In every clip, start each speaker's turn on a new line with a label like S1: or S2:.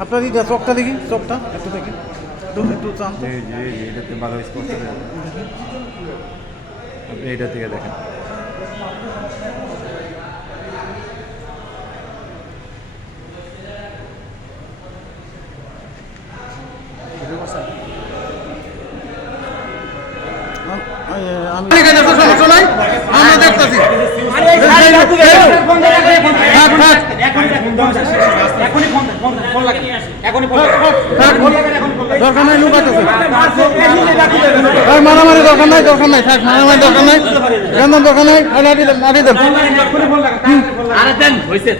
S1: আপনার দিদা চোখটা দেখি চোখটা একটু দেখি। একটু একটু চান
S2: এটাতে ভালো স্পষ্ট আপনি এইটা থেকে দেখেন।
S1: আম- আমি ঠিক আছে সমস্যা নাই আমরা দেখতেছি থাক, থাক। দরকার নাই মারামারি দরকার নাই দরকার নাই থাক মারামারি দরকার নাই। কেন দরকার নাই। আর লাঠি দেন লাঠি দেন।
S3: আরে দেন হইছে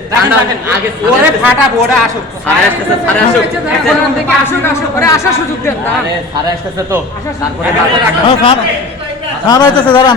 S3: আগে
S4: ওরে ফাটাবো ওরা আসুক
S3: সারে আসতেছে সারে আসুক
S4: ওখান থেকে আসুক আসুক ওরে আসার সুযোগ দেন দাঁড়ান।
S3: আরে সারে আসতেছে তো। তারপরে
S1: হ্যাঁ স্যার স্যার আইতেছে দাঁড়ান।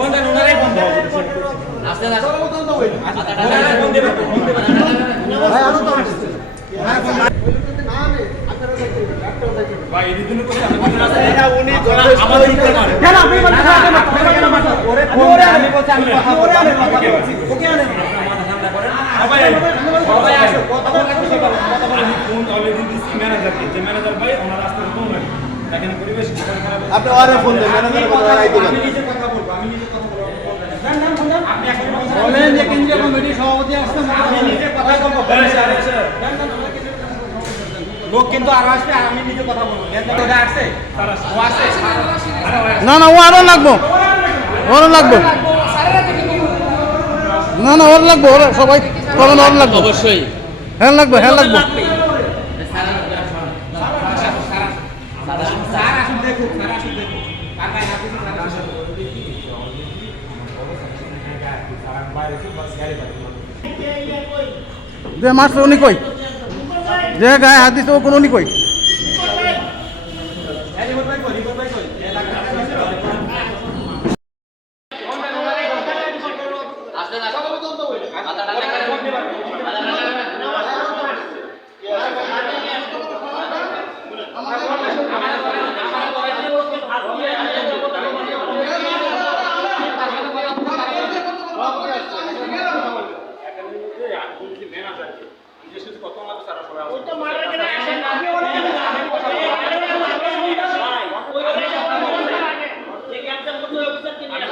S4: ম্যানেজার
S5: ভাই ওনার এখানে পরিবেশ
S2: আপনি আরে ফোন দেন
S4: বলেন যে কেন্দ্রীয় কমিটির সভাপতি আসছেন
S5: আমি নিজে কথা বলব। বলেন স্যার, স্যার।
S4: লোক কিন্তু আরও আসবে আর আমি নিজে কথা বলব। এর মধ্যে ওটা আসছে। ও আসছে
S1: না না ও আরও লাগবো। ওরও লাগবো। না না ওর লাগবো ওর সবাই ওর লাগবো।
S3: অবশ্যই।
S1: হ্যাঁ লাগবে হ্যাঁ লাগবো
S4: স্যার আসুন দেখুন স্যার আসুন দেখুন কার গায়ে হাত দিয়েছে, স্যার আসুন।
S1: যে মারছে উনি কই? যে গায়ে হাত দিছে ও কোন উনি কই?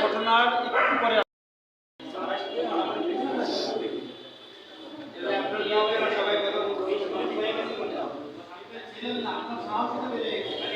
S5: ঘটনার সাহস বেড়ে
S4: সবাই